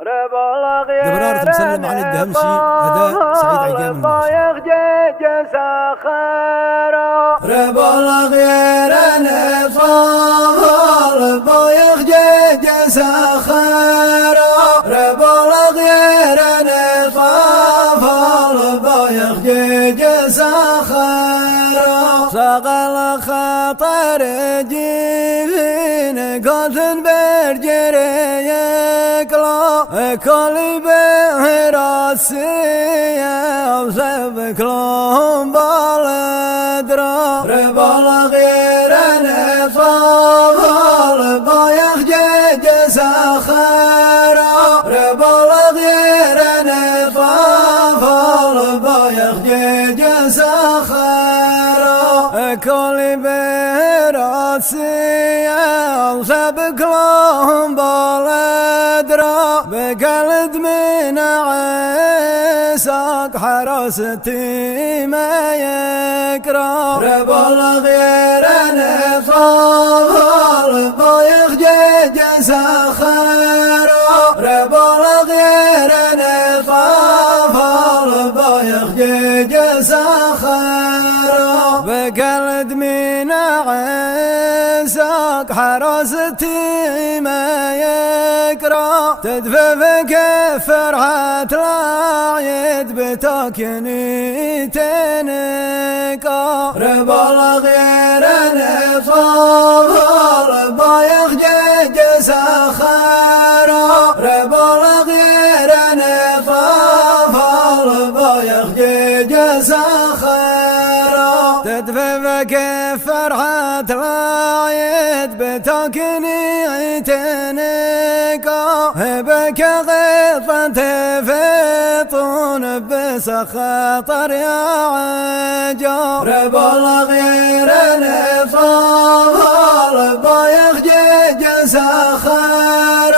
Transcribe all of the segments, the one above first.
دبرارة مسلم علي الدهمشي أداء سعيد عقام رب الله غير نفال بايخ جيج سخر رب الله غير نفال بايخ جيج سخر سقل خطر جيبين قاتل برجري كل بهراسية وسبك لهم بالدرا رب الله غير نفال بايخ جيج سخر رب الله غير نفال بايخ جيج سخر كل بهراسية وسبك لهم بالدرا بقلد من عيساك حراستي ما يكره رب الله غير نفال بايخ جيج سخر رب الله غير نفال بايخ جيج سخر بقلد من عيساك حراستي ما يكره تدفى كيف فرحة العيد بتاكني تنكا رب الله غير نفال بايخ جيج سخر رب الله غير نفال بايخ جيج سخر تدفى كيف فرحة العيد بتاكني تنكا بك غيطة فيطون بسخطر يا عجا رب الله غير نفال بايخ جيج سخر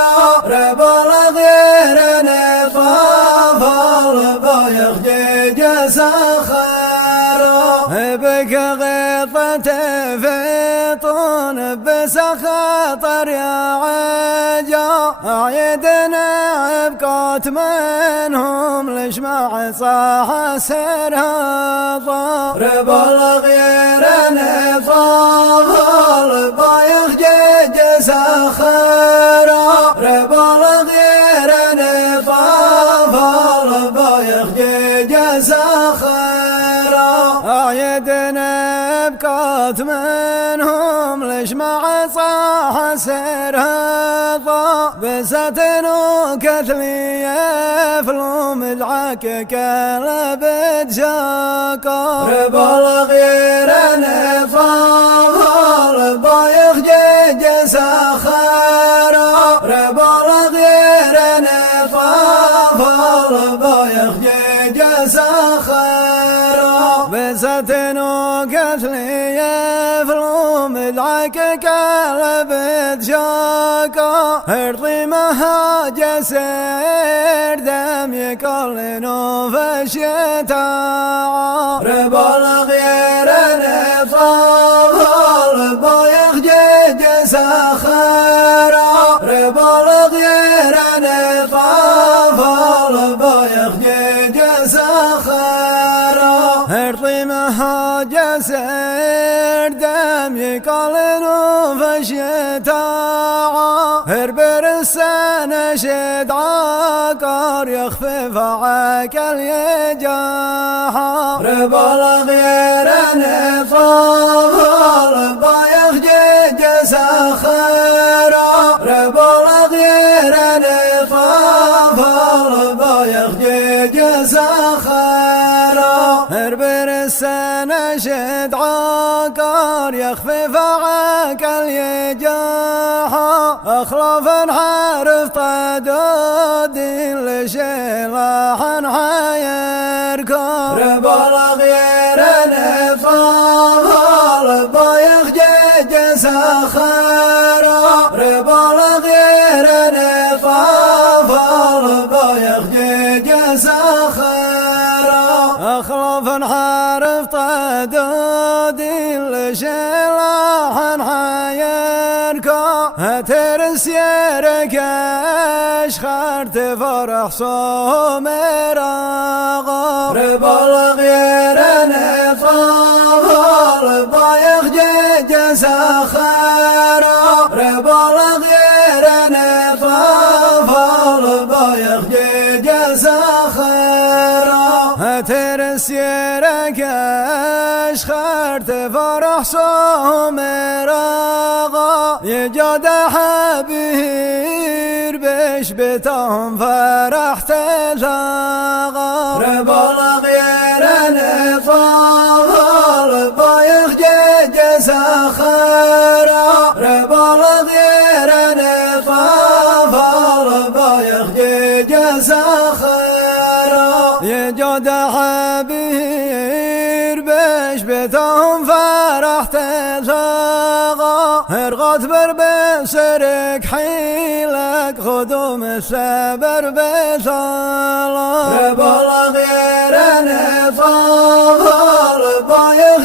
رب الله غير نفال بايخ جيج سخر بك غيطة فيطون بسخطر يا عجا عيدنا بقات منهم ليش ما صاح سرها رب الله غير نفال بايخ جيج سخر رب الله غير نفال بايخ جيج سخر عيدنا بقات منهم ليش ما صاح سرها بساتن وكثلي يفلوم العكك لبد شاكا رب الله غير نفال بايخ جيج سخر رب الله غير نفال بايخ جيج سخر بساتن وكثلي يفلوم العكك لبد شاكا ارضي مها جسر دم يكلنو فشتا رب الله غير نفال بايخ جيج سخر رب الله غير نفال بايخ جيج سخر ارضي مها جسر دم يكلنو فشتا هربر السنة شد عقار يخفف عقل يجاحا رب الله غير نفال بايخ جيج سخر رب الله غير نفال بايخ جيج سخر هربر السنة شد عقار يخفف عقل يجاحا أخلافا حارف طدود لشلاحا حيركا رب الله غير نفال بايخ جيج سخر رب الله غير نفال بايخ جيج سخر أخلافا حارف طدود لشلاحا حيركا هترس يركا اشخرت فرح صومر ربال غير نفال بايخ جزا خير ربال غير نفال بايخ جزا خير ترسيرك اشخرت فرح صومر يجاد حبير بش بتهم فرحت لاغا ربال غير نفال بايخ جزا خير ربال غير نفال بايخ جزا خير يجاد حبير بش بتهم فرحت لاغا هرغت بربسرك حيلك خدوم السبر بزالا ربال غير نفال بايخ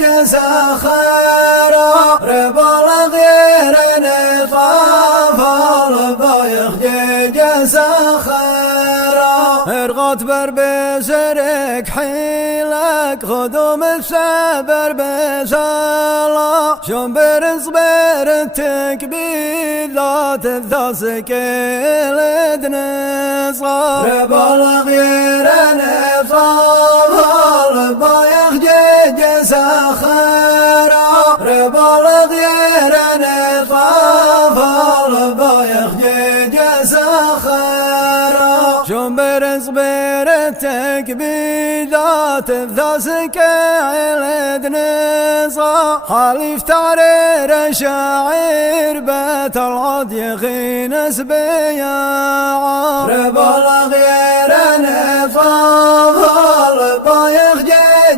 جزا خير ربال غير نفال بايخ جزا خير هرغت بربسرك حيلك خدوم السبر بزالا شون برز برتك بذات الثاسك الدنصا ربال غير نفال بايخ جزا خير ربال غير نفال بايخ جزا خير شون برز برتك بذات الثاسك الدنصا حليف تعرير شاعر بيت العض يغينس بياعا ربال غير نفال بايخ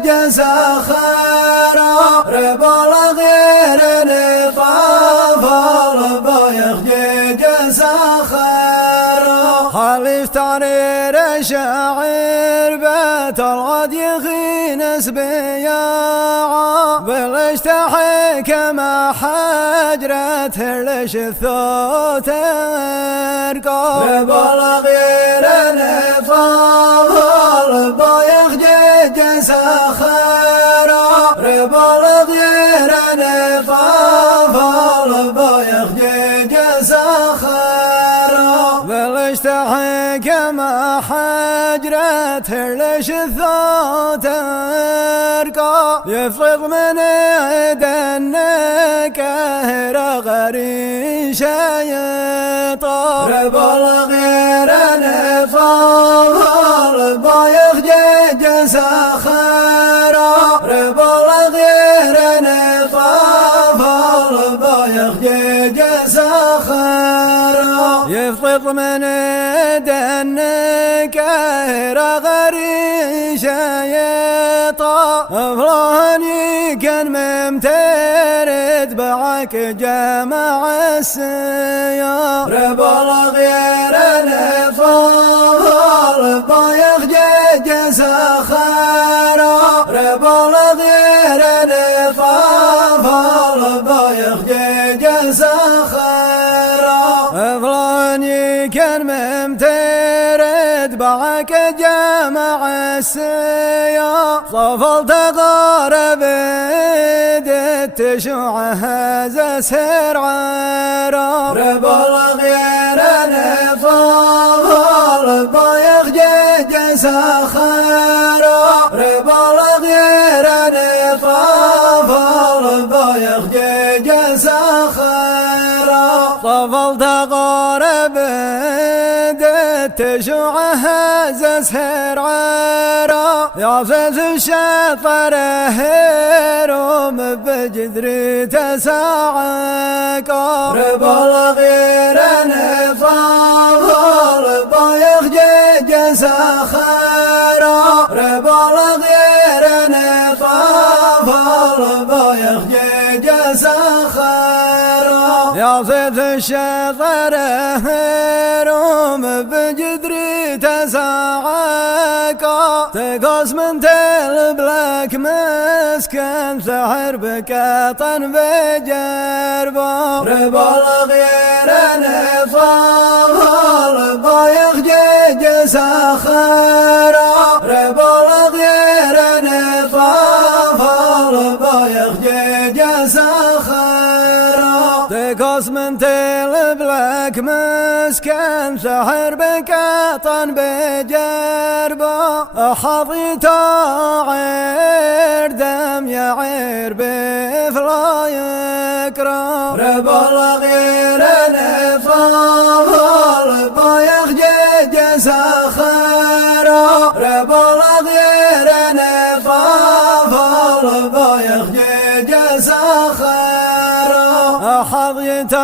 جزا خير ربال غير نفال بايخ جزا خير حليف تعرير شاعر بيت العض يغينس بياعا بلش تحيك ما حجرت هرلش الثوت ارقى ربال غير نفال بايخ جزا خير ربال غير نفال بايخ جزا خير بلش تحيك ما حجرت هرلش الثوت ارقى يفرض من دنك هر غري شيطان ربال غير نفال بايخ جزا خير ربال غير نفال بايخ جزا خير يفرض من دنك هر غري شيطان افلاني كان ممترد بعك جمع السيار ربال غير نفال بايخ جزا خير ربال غير نفال بايخ جزا خير افلاني كان ممترد بعك جمع السيار صفلت غارب تشوع هذا سر عرا ربال غير نفال بايخ جزا خير ربال غير نفال بايخ جزا خير صفلت غارب تشوع هذا سر عرا يا زيز الشطر هيروم بجدري تساعك ربال غير نفال بايخ جزا خير ربال غير نفال بايخ جزا خير يا زيد الشطر هيروم بجدري تساعك تقاس من تلبلا لك مسكن سحر بكاطن بجربه ربا الغير نصاب البايخ جيج سخرا ربا الغير نصاب البايخ جيج سخرا تقص من تلب لك مسكن سحر بكاطن بجربه حظيت عير دم يعير بفلا يكرم ربا الغير نصاب البايخ جيج سخرا ربا الغير نصاب البايخ جيج سخرا حظيت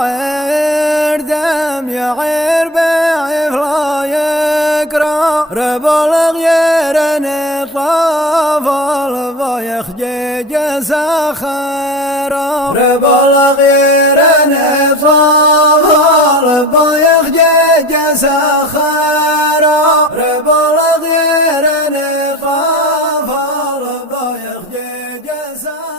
عير دم يعير بفلا يكرم ربا الغير نصاب البايخ جيج سخرا ربا الغير نصاب البايخ جيج سخرا ربا الغير نصاب البايخ جيج سخرا